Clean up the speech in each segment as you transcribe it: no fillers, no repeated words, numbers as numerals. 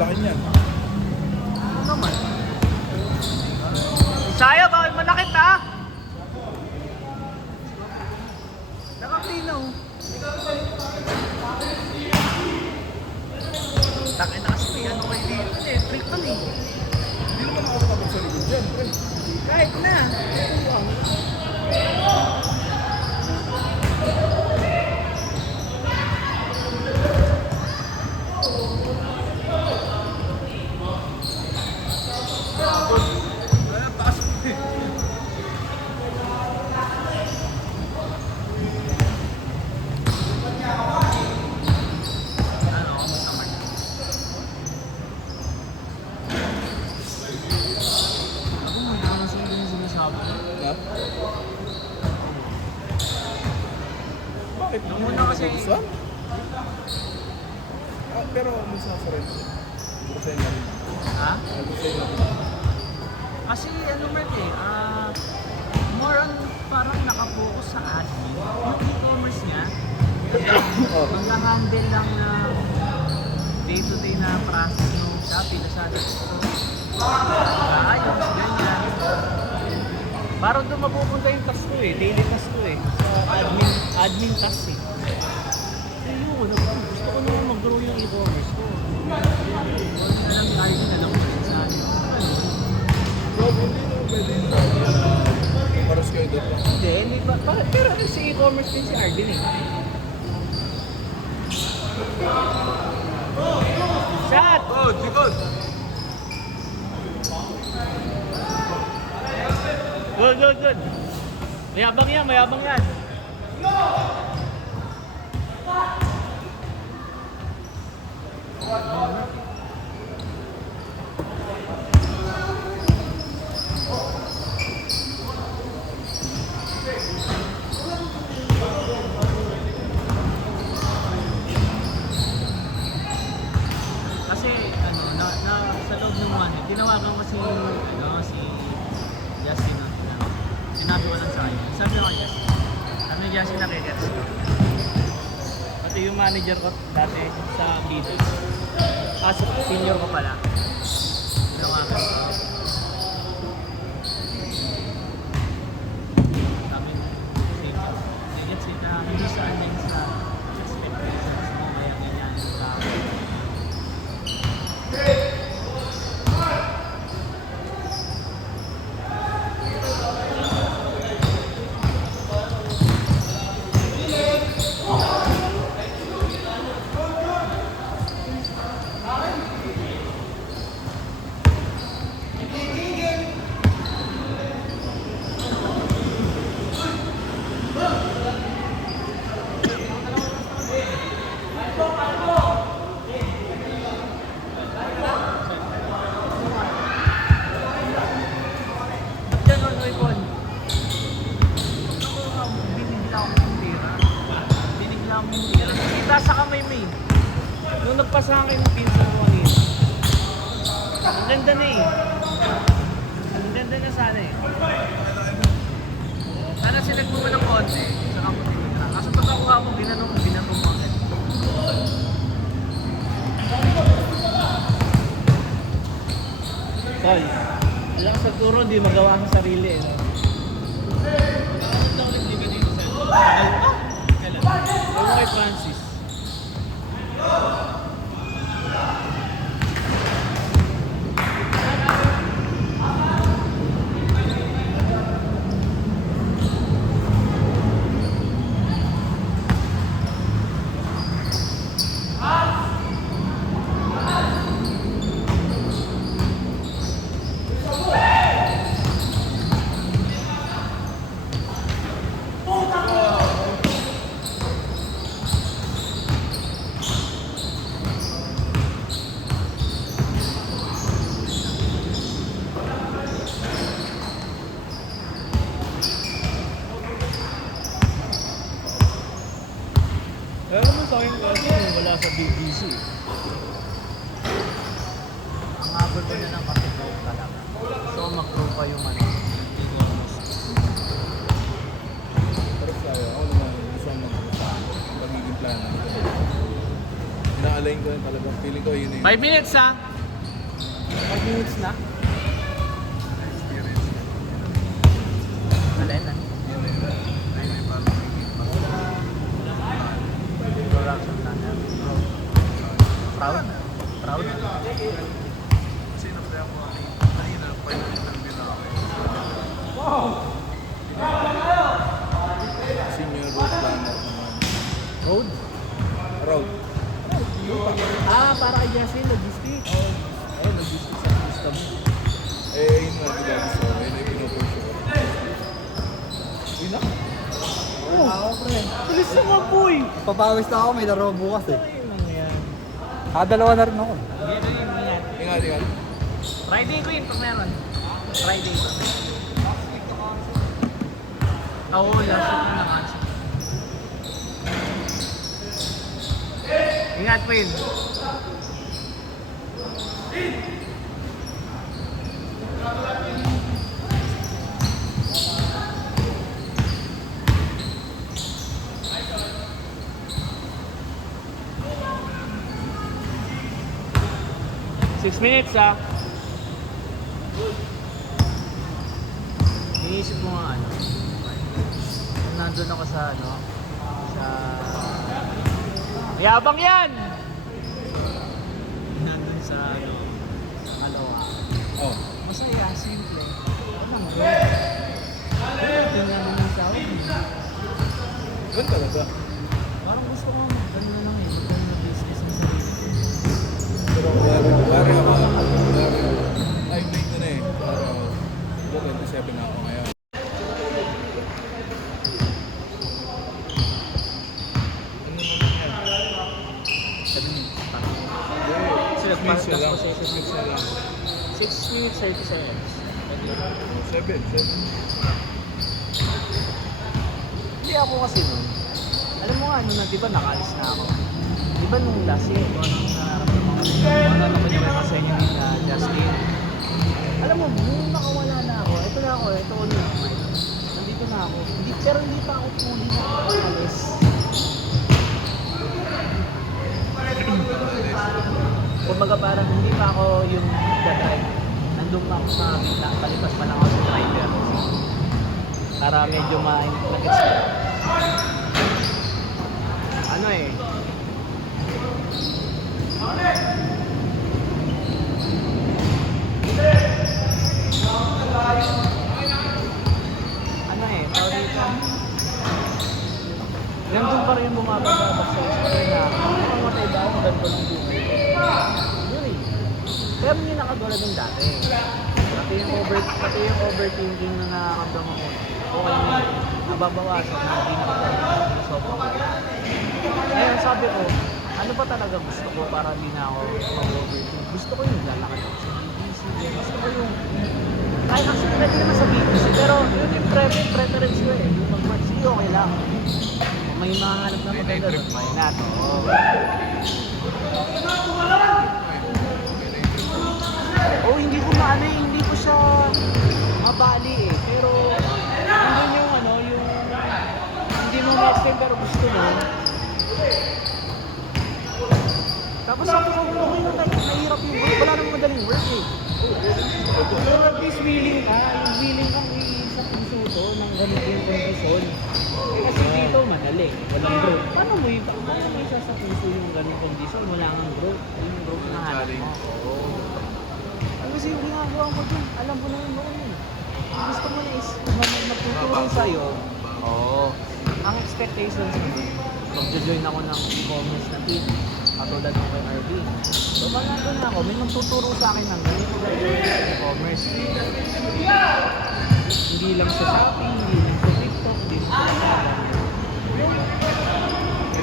lalaki niyan. Ano naman? Saya, bakit malakit ha? Nakapinaw. Takin na kasi may ano kayo dito eh. Trick to eh. Hindi naman ako tapos sa likod dyan, pre. Kahit na. Ay, ang taas mo eh. Ano, kamusta man? Ako mo naman sa yung sinasabi. Ha? Bakit? Nung una kasi- Nagustuhan? Ah, pero minsan sa rin. Gusto na rin. Ha? Gusto na rin. Kasi ano Mert eh, more on parang nakapokus sa admin. Yung e-commerce niya, Oh. mag-handle lang ng day-to-day na process ng Shopee, Lazada, ayos, ganyan. Parang doon mapupunta yung task ko eh, daily task ko eh. Sa admin task eh. Kaya yun, gusto ko naman mag-grow yung e-commerce ko. Wala na lang tayo na lang sa akin. Bro, hindi naman pwede yung paros kayo doon. Hindi ba? Pero si e-commerce din si Arvin eh. Shot! Oh, Jikod! Good, good, good. Mayabang yan, mayabang yan. Kasi ano, sa loob ng one, tinawagan ko si Justin. Sinabi ko lang sa kanya. Sabi ko kay Justin. Sabi ni Justin nakikers ko. Pati yung manager ko dati sa Beatles. Senior ko pala. Tinawagan ko. Sabi niya, hindi saan yan sa expectations mo, kaya ganyan yung tao. Diyan on Oipon. Binigla ako ng pera. Binigla ako ng pera. Kita sa kamay mo eh. Nung nagpasa akin yung pinsan ko kanina. Ang ganda na eh. Ang ganda na sana eh. Sana sinag mo ng konti. Sa kamutin na. Kaso pagkakuha mo, binanong mo agad. Tol, alam sa turo, di magawa sa sarili eh. Ano daw ulit di ba dito sa kailan? Ewan kay Francis. Pero naman sa akin kasi wala sa BBC. Ang habol ko na ng kapitbaw talaga. So mag-grow pa yung ano. Pero tayo, ako naman gusto kong magiging plano. Ina-align ko yun talagang. Feeling ko yun eh. 5 minutes ha! 5 minutes na? Experience. Alin? Production planner. Proud? Proud? Kasi na-play ako kanina, 5 minutes interview na ako. Senior road planner naman. Road? Road. Ah, para kay Justin, logistics. Oh, logistics ang gusto mo. Eh, yun nga, diba? So, yun yung pinupush ko. Yun na. Oh, pre. Bilis na nga, boy. Papawis na ako, may laro bukas eh. Ay, nangyayari. Dalawa na rin ako. Ingat, ingat. Friday ko yun pag meron. Friday ko. Oo, last week na naman. Ingat, Will. Six minutes, ah. Iniisip mo nga ano. Kung nandun ako sa ano, sa... Mayabang yan! Nandun sa ano, sa Kaloa. Oh. Masaya, simple. Walang bro. Ito nga naman sa akin. Ganun talaga. Parang gusto ko magdano na lang eh. Magdano na business na sarili. Pero wari ako. Ay, break na na eh. Pero, 27 na ako ngayon. Ano naman yan? 7 minutes. Parang. Sila, Parang sila lang. last possession. 6 na lang. 6 minutes, 30 seconds. 7. Hindi ako kasi nun. Alam mo nga, nung di ba nakalis na ako. Di ba nung last year, kung anong nararamdaman ko. Ano naman yung may pasenyo ni Justin. Alam mo, nung nakawala na ako, ito na ako, ito ulit. Nandito na ako. Pero hindi pa ako fully nakakalis. Kumbaga parang hindi pa ako yung nagdadrive. Nandun pa ako sa palipas pa lang ako sa driver. Para medyo ma-nag-gets ko. Ano eh. Ano eh, tawag dito. Nandun pa rin yung bumabagabag sa isa na mamatay ba ako ganito ng buhay. Yun eh. Pero hindi nakagwala din dati. Pati yung overthinking na nakakamdaman ko. Okay na yun. Nababawasan na hindi nakagwala. Sobrang. Ngayon sabi ko, ano ba talaga gusto ko para hindi na ako mag-overthink? Gusto ko yung lalakad ako sa BBC. Gusto ko yung... Kahit actually pwede naman sa BBC, pero yun yung preference ko eh. Yung mag-work, sige okay lang. Kung may mahanap na maganda doon, may nato. Oh, hindi ko maano eh, hindi ko siya mabali eh. Pero, andun yung ano, yung... Hindi mo ma-explain pero gusto mo. Tapos sabi ko, okay na tayo, nahirap yung work. Wala namang madaling work eh. Pero at least willing ka. Yung willing kang sa puso to ng ganito yung kondisyon. Kasi dito madali. Walang growth. Paano mo isa sa puso yung ganitong kondisyon? Wala kang growth. Yung growth na hanap mo. Oo. Kasi yung ginagawa ko dun, alam ko na yung noon eh. Ang gusto mo na is magtuturo sa'yo. Oo. Ang expectations mo, mag-join ako ng e-commerce na team. Katulad ng kay RB. So, pag nandun na ako, may magtuturo sa akin ng ganito e-commerce. Hindi lang sa Shopee, hindi lang sa TikTok, hindi lang sa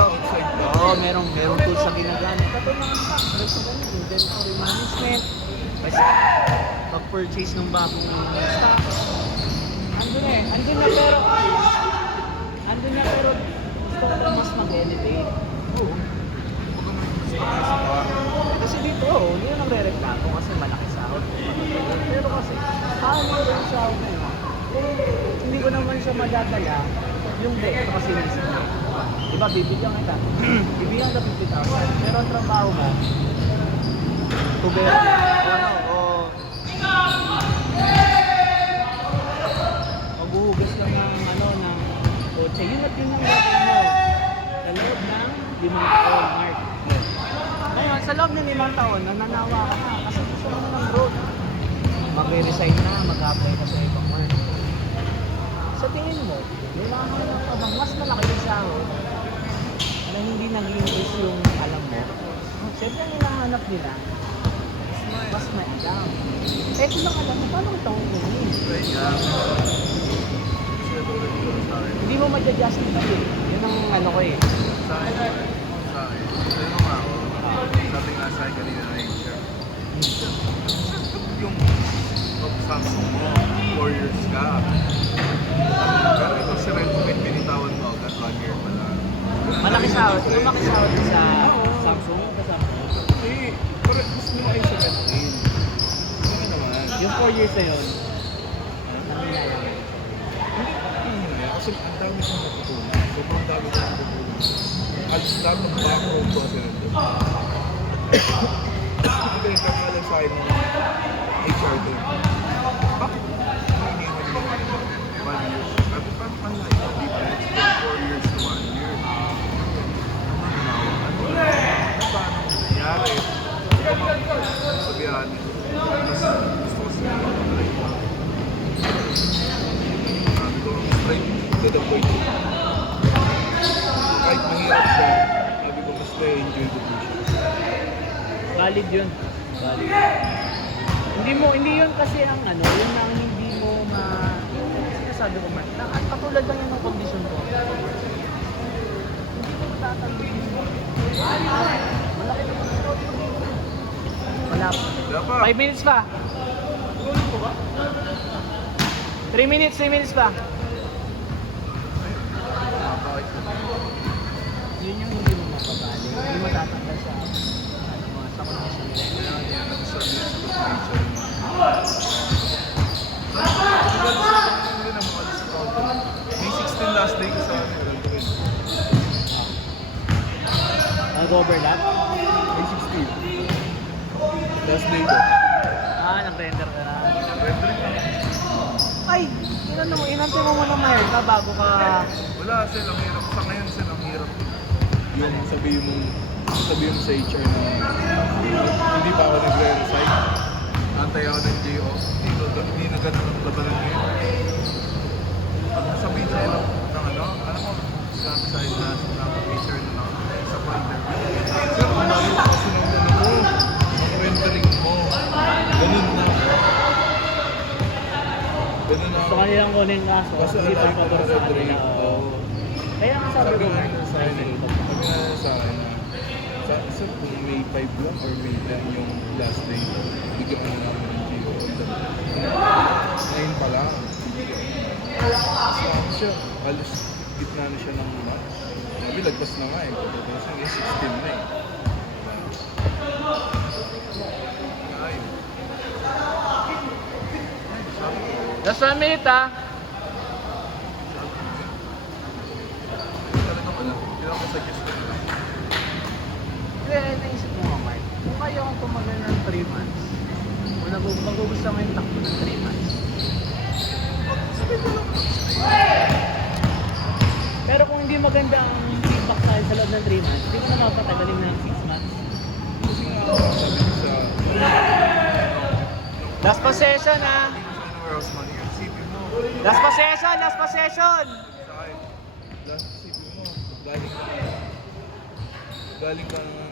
Outside ka. Oo, merong tools na ginagamit. Katulad ng stock, sa ganito, inventory management, basta pag-purchase ng bagong stock. Andun na pero gusto ko lang mas mag-elevate. Oo. Kasi dito, hindi na nagre-reklamo kasi malaki sahod. Pero kasi, mo yung sahod na yun. Hindi ko naman siya madadala yung ito kasi naisip na. Diba, bibigyan kita. Bibigyan ka 50,000. Pero ang trabaho mo, tubero, ano, o kasi yun at yun ang natin mo. Sa loob ng 5 taon, Mark. Ngayon, sa loob ng 5 taon, nananawa ka na kasi gusto mo na ng growth. Magre-resign na, mag-apply ka sa ibang work. Sa tingin mo, nilahanap ka bang mas malaki yung sahod na hindi nag-increase yung alam mo? Siyempre, nilahanap nila mas maidam. Eh, kung lang alam mo, paano kita kukunin? Hindi mo ma-justify eh. Yun ang ano ko eh. Sa akin, sabi mo nga ako, sabi nga sa akin kanina na HR, yung of Samsung mo, 4 years ka. Pero ito si Redmi, binitawan mo agad 1 year pa lang. Malaki sahod. Lumaki sahod sa Samsung. Eh, pero gusto mo kayo sa Redmi. Ano naman? Yung 4 years na yun, Kasi ang dami kong natutunan. Sobrang dami kong natutunan. At lahat ng background ko kasi nandun. Ang pinagkakalang sa akin ng HR doon. Bakit hinihingan mo 1 year? Sabi, parang malaki yung difference from 4 years to 1 year. Ano paano nangyari? Sabihan. Tapos gusto ko sila mag-apply. Sabi ko, straight to the point. Kahit mahirap siya, sabi ko, mas na-enjoy ko po siya. valid yun. Valid. Hindi yun kasi ang ano, yun ang hindi mo sinasabi ko man. At katulad lang yun ng condition ko. Hindi ko matatagin. Malaki naman. Wala pa. Wala pa. 5 minutes pa. 3 minutes pa. Yun yung hindi mo mapabali. Hindi matatanggal sa sa condition. May 16 last day ko sa amin. Nag-overlap? May 16. Last day ko. Nag-render ka na. Ay! Inantay mo muna Mayerta bago ka... Wala, sir. Ang hirap. Sa ngayon, sir, ang hirap. Yung sabihin mo sa HR na hindi pa ako nagre-resign. Antay ako ng JO. Hindi na ganun ang labanan ngayon. Pag sabihin sa'yo ng ano mo, sinabi sa'yo na HR na sa interview. Sir, ang dami ko kasi ng ano mo, ang rendering mo. Ganun na. Ganun na. Gusto ka nilang kunin kaso. Kasi Hindi pa ang dami ko pabor ng sa rendering. kanila. Oo. Kaya nga sabi ko, Sabi nga sa akin na sir, kung May 5 lang or May 10 yung last day, bigyan mo na ako ng GO. Ngayon pa lang. Saan siya? Alas gitna na siya ng month. Sabi, lagpas na nga eh. Tapos yung 16 na eh. Ay. Sabi ko, Last 1 minute ah. talaga pala. Hindi ako suggest ko na. Kaya naisip mo nga Mark, kung kaya akong tumagal ng 3 months, kung magugusto mo yung takbo ng 3 months, pero kung hindi maganda ang feedback sa'yo sa loob ng 3 months, hindi mo na mapatagalin ng 6 months. Kasi nga, sabi ko sa Last possession ah! warehouse money, yung CP mo. Last possession! Last possession! Sa akin, last CP mo, galing ka ng